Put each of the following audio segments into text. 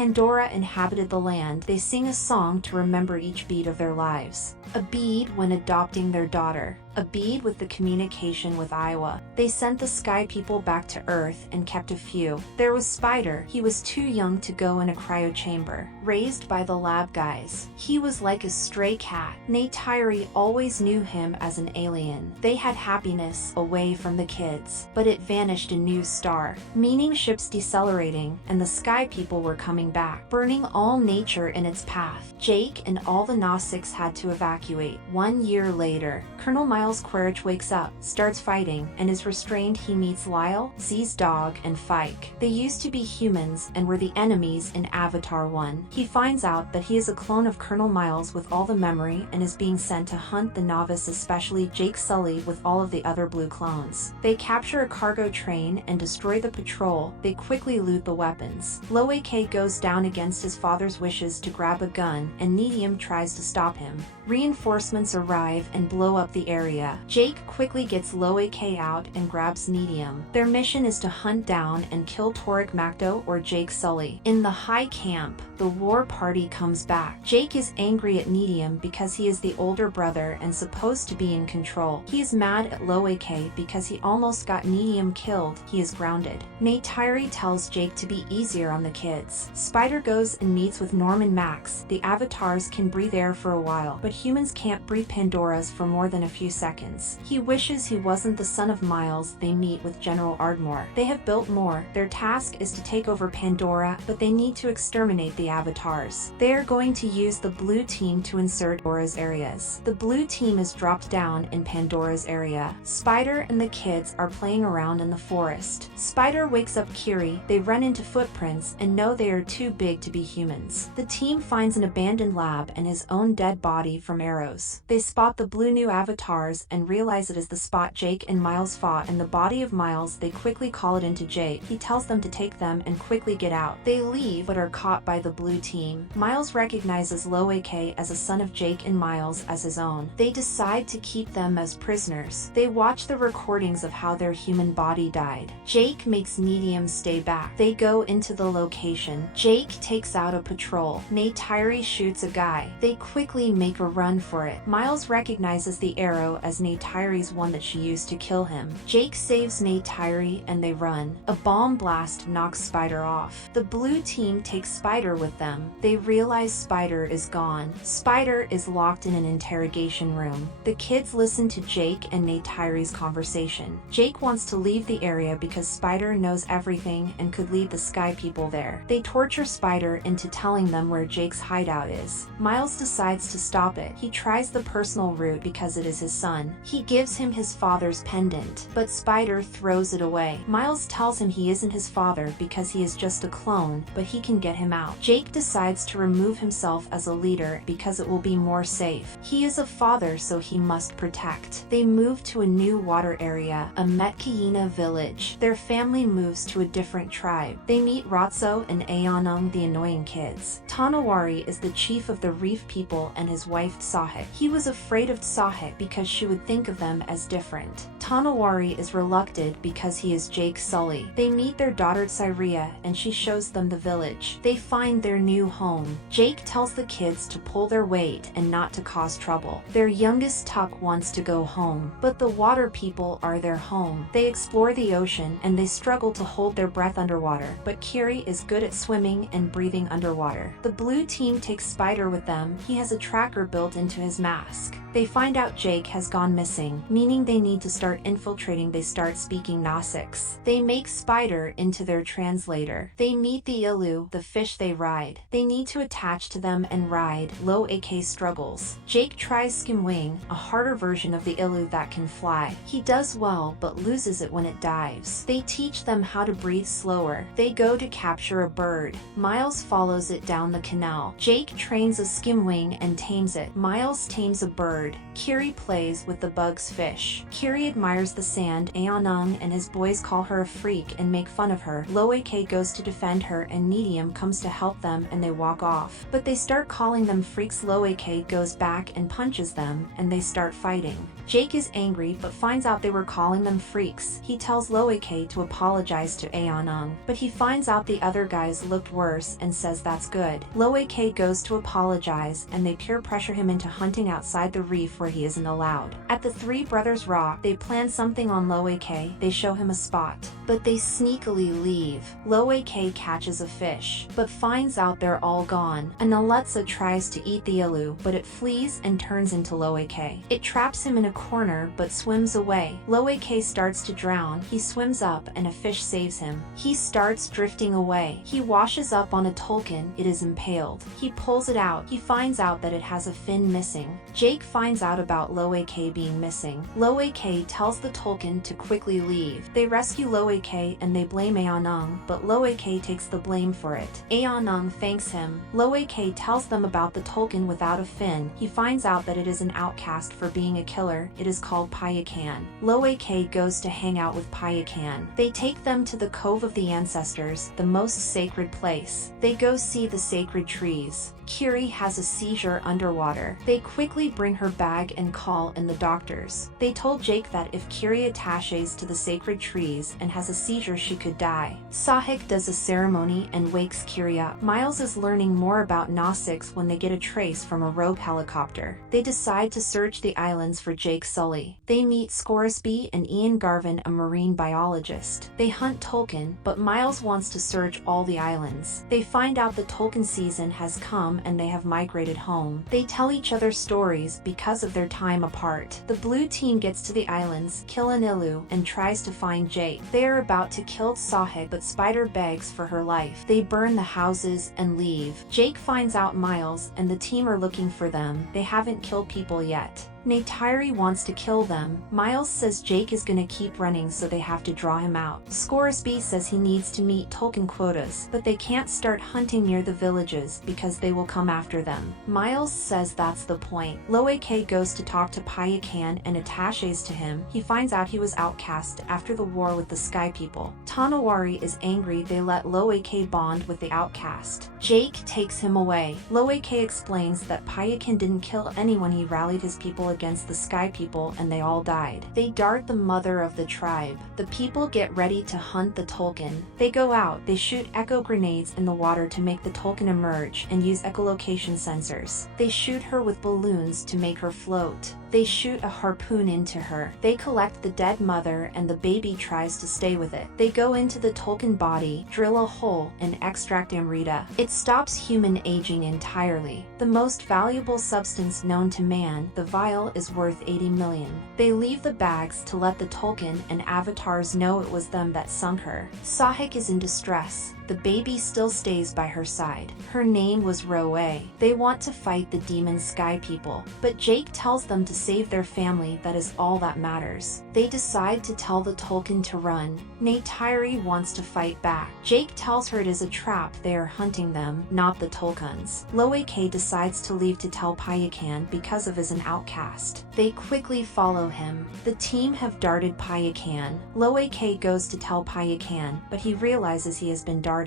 Pandora inhabited the land. They sing a song to remember each beat of their lives. A bead when adopting their daughter. A bead with the communication with Iowa. They sent the sky people back to Earth and kept a few. There was Spider. He was too young to go in a cryo chamber. Raised by the lab guys. He was like a stray cat. Neytiri always knew him as an alien. They had happiness away from the kids, but it vanished in New Star, meaning ships decelerating, and the sky people were coming back, burning all nature in its path. Jake and all the Gnostics had to evacuate. 1 year later, Colonel Miles Quaritch wakes up, starts fighting, and is restrained. He meets Lyle, Z's dog, and Fike. They used to be humans and were the enemies in Avatar 1. He finds out that he is a clone of Colonel Miles with all the memory and is being sent to hunt the novice, especially Jake Sully with all of the other blue clones. They capture a cargo train and destroy the patrol. They quickly loot the weapons. Loak goes down against his father's wishes to grab a gun, and Nedium tries to stop him. Reinforcements arrive and blow up the area. Jake quickly gets Loak out and grabs Nedium. Their mission is to hunt down and kill Torek Makto or Jake Sully. In the high camp, the war party comes back. Jake is angry at Nedium because he is the older brother and supposed to be in control. He is mad at Loak because he almost got Nedium killed. He is grounded. Neytiri tells Jake to be easier on the kids. Spider goes and meets with Norman Max. The avatars can breathe air for a while, but humans can't breathe Pandora's for more than a few seconds. He wishes he wasn't the son of Miles. They meet with General Ardmore. They have built more. Their task is to take over Pandora, but they need to exterminate the avatars. They are going to use the blue team to insert Pandora's areas. The blue team is dropped down in Pandora's area. Spider and the kids are playing around in the forest. Spider wakes up Kiri. They run into footprints and know they are too big to be humans. The team finds an abandoned lab and his own dead body from arrows. They spot the blue new avatars and realize it is the spot Jake and Miles fought and the body of Miles. They quickly call it into Jake. He tells them to take them and quickly get out. They leave but are caught by the blue team. Miles recognizes Loak as a son of Jake and Miles as his own. They decide to keep them as prisoners. They watch the recordings of how their human body died. Jake makes Nedium stay back. They go into the location. Jake takes out a patrol. Neytiri shoots a guy. They quickly make a run for it. Miles recognizes the arrow as Neytiri's one that she used to kill him. Jake saves Neytiri and they run. A bomb blast knocks Spider off. The blue team takes Spider with them. They realize Spider is gone. Spider is locked in an interrogation room. The kids listen to Jake and Neytiri's conversation. Jake wants to leave the area because Spider knows everything and could lead the sky people there. They torture Spider into telling them where Jake's hideout is. Miles decides to stop it. He tries the personal route because it is his son. He gives him his father's pendant, but Spider throws it away. Miles tells him he isn't his father because he is just a clone, but he can get him out. Jake decides to remove himself as a leader because it will be more safe. He is a father, so he must protect. They move to a new water area, a Metkayina village. Their family moves to a different tribe. They meet Ratso and Aonung, the annoying kids. Tanawari is the chief of the reef people and his wife Sahek. He was afraid of Sahek because she would think of them as different. Tanawari is reluctant because he is Jake Sully. They meet their daughter Cyria and she shows them the village. They find their new home. Jake tells the kids to pull their weight and not to cause trouble. Their youngest Tuck wants to go home, but the water people are their home. They explore the ocean and they struggle to hold their breath underwater, but Kiri is good at swimming and breathing underwater. The blue team takes Spider with them. He has a tracker built into his mask. They find out Jake has gone missing, meaning they need to start infiltrating. They start speaking Gnostics. They make Spider into their translator. They meet the Ilu, the fish they ride. They need to attach to them and ride. Loak struggles. Jake tries Skimwing, a harder version of the Ilu that can fly. He does well, but loses it when it dives. They teach them how to breathe slower. They go to capture a bird. Miles follows it down the canal. Jake trains a Skimwing and tames it. Miles tames a bird. Kiri plays plays with the bug's fish. Kiri admires the sand. Aonung and his boys call her a freak and make fun of her. Loe-K goes to defend her and Needium comes to help them and they walk off. But they start calling them freaks. Loe-K goes back and punches them and they start fighting. Jake is angry but finds out they were calling them freaks. He tells Loe-K to apologize to Aonung, but he finds out the other guys looked worse and says that's good. Loe-K goes to apologize and they peer pressure him into hunting outside the reef where he isn't allowed. At the Three Brothers Rock, they plan something on Loe-K. They show him a spot, but they sneakily leave. Loe-K catches a fish, but finds out they're all gone. An Aletsa tries to eat the Ilu, but it flees and turns into Loe-K. It traps him in a corner but swims away. Loe-K starts to drown. He swims up and a fish saves him. He starts drifting away. He washes up on a Tolkien. It is impaled. He pulls it out. He finds out that it has a fin missing. Jake finds out about Loe-K being missing. Loe-K tells the Tolkien to quickly leave. They rescue Loe-K and they blame Aonung, but Loe-K takes the blame for it. Aonung thanks him. Loe-K tells them about the Tolkien without a fin. He finds out that it is an outcast for being a killer. It is called Payakan. Loe-K goes to hang out with Payakan. They take them to the Cove of the Ancestors, the most sacred place. They go see the sacred trees. Kiri has a seizure underwater. They quickly bring her bag and call in the doctors. They told Jake that if Kiri attaches to the sacred trees and has a seizure she could die. Sahik does a ceremony and wakes Kiri up. Miles is learning more about Gnostics when they get a trace from a rogue helicopter. They decide to search the islands for Jake Sully. They meet Scoresby and Ian Garvin, a marine biologist. They hunt Tolkien, but Miles wants to search all the islands. They find out the Tolkien season has come and they have migrated home. They tell each other stories because of their time apart. The blue team gets to the islands, kill an Ilu, and tries to find Jake. They are about to kill Sahik, but Spider begs for her life. They burn the houses and leave. Jake finds out Miles and the team are looking for them. They haven't killed people yet. Neytiri wants to kill them. Miles says Jake is gonna keep running so they have to draw him out. Scoresby says he needs to meet Tolkien quotas, but they can't start hunting near the villages because they will come after them. Miles says that's the point. Loe-K goes to talk to Payakan and attaches to him. He finds out he was outcast after the war with the Sky People. Tonowari is angry they let Loe-K bond with the outcast. Jake takes him away. Loe-K explains that Payakan didn't kill anyone, he rallied his people against the Sky People and they all died. They dart the mother of the tribe. The people get ready to hunt the Tolkien. They go out, they shoot echo grenades in the water to make the Tolkien emerge and use echolocation sensors. They shoot her with balloons to make her float. They shoot a harpoon into her. They collect the dead mother and the baby tries to stay with it. They go into the Tolkien body, drill a hole, and extract Amrita. It stops human aging entirely. The most valuable substance known to man, the vial, is worth 80 million. They leave the bags to let the Tolkien and avatars know it was them that sunk her. Sahik is in distress. The baby still stays by her side. Her name was Roe. They want to fight the demon Sky People, but Jake tells them to save their family. That is all that matters. They decide to tell the Tolkien to run. Neytiri wants to fight back. Jake tells her it is a trap. They are hunting them, not the Tolkiens. Loe-K decides to leave to tell Payakan because of his an outcast. They quickly follow him. The team have darted Payakan. Loe-K goes to tell Payakan, but he realizes he has been darted.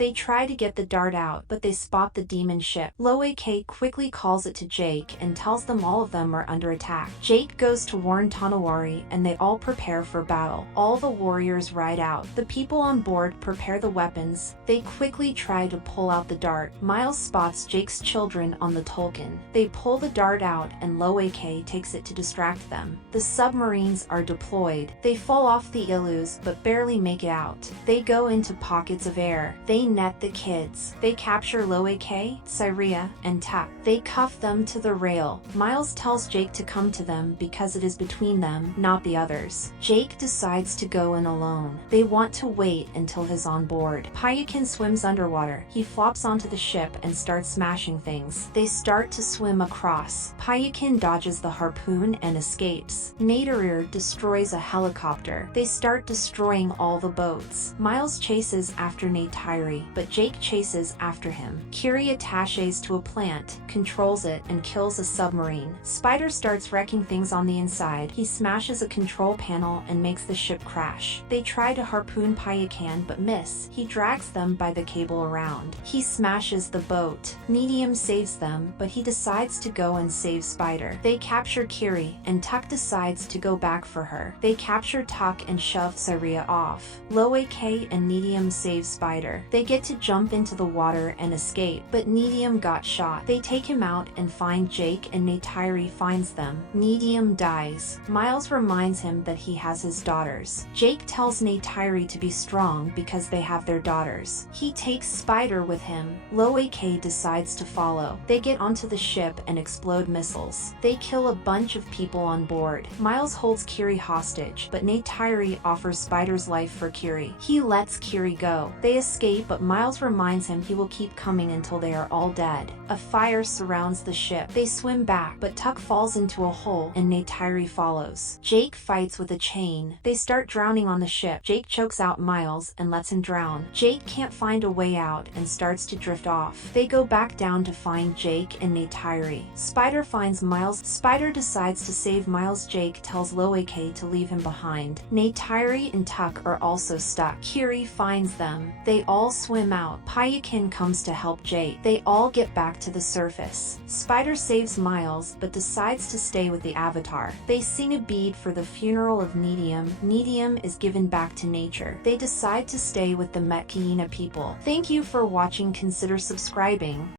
They try to get the dart out, but they spot the demon ship. Loe-K quickly calls it to Jake and tells them all of them are under attack. Jake goes to warn Tonowari and they all prepare for battle. All the warriors ride out. The people on board prepare the weapons. They quickly try to pull out the dart. Miles spots Jake's children on the Tolkien. They pull the dart out and Loe-K takes it to distract them. The submarines are deployed. They fall off the Ilus but barely make it out. They go into pockets of air. They net the kids. They capture Loe-K, Cyria, and Tuck. They cuff them to the rail. Miles tells Jake to come to them because it is between them, not the others. Jake decides to go in alone. They want to wait until he's on board. Payakan swims underwater. He flops onto the ship and starts smashing things. They start to swim across. Payakan dodges the harpoon and escapes. Neytiri destroys a helicopter. They start destroying all the boats. Miles chases after Neytiri Kiri, but Jake chases after him. Kiri attaches to a plant, controls it, and kills a submarine. Spider starts wrecking things on the inside. He smashes a control panel and makes the ship crash. They try to harpoon Payakan but miss. He drags them by the cable around. He smashes the boat. Medium saves them, but he decides to go and save Spider. They capture Kiri, and Tuck decides to go back for her. They capture Tuck and shove Syria off. Loe K and Medium save Spider. They get to jump into the water and escape, but Medium got shot. They take him out and find Jake, and Neytiri finds them. Medium dies. Miles reminds him that he has his daughters. Jake tells Neytiri to be strong because they have their daughters. He takes Spider with him. Loe K decides to follow. They get onto the ship and explode missiles. They kill a bunch of people on board. Miles holds Kiri hostage, but Neytiri offers Spider's life for Kiri. He lets Kiri go. They escape, but Miles reminds him he will keep coming until they are all dead. A fire surrounds the ship. They swim back, but Tuck falls into a hole and Neytiri follows. Jake fights with a chain. They start drowning on the ship. Jake chokes out Miles and lets him drown. Jake can't find a way out and starts to drift off. They go back down to find Jake and Neytiri. Spider finds Miles. Spider decides to save Miles. Jake tells Loe K to leave him behind. Neytiri and Tuck are also stuck. Kiri finds them. They all swim out. Payakan comes to help Jake. They all get back to the surface. Spider saves Miles, but decides to stay with the Avatar. They sing a bead for the funeral of Medium. Medium is given back to nature. They decide to stay with the Metkayina people. Thank you for watching. Consider subscribing.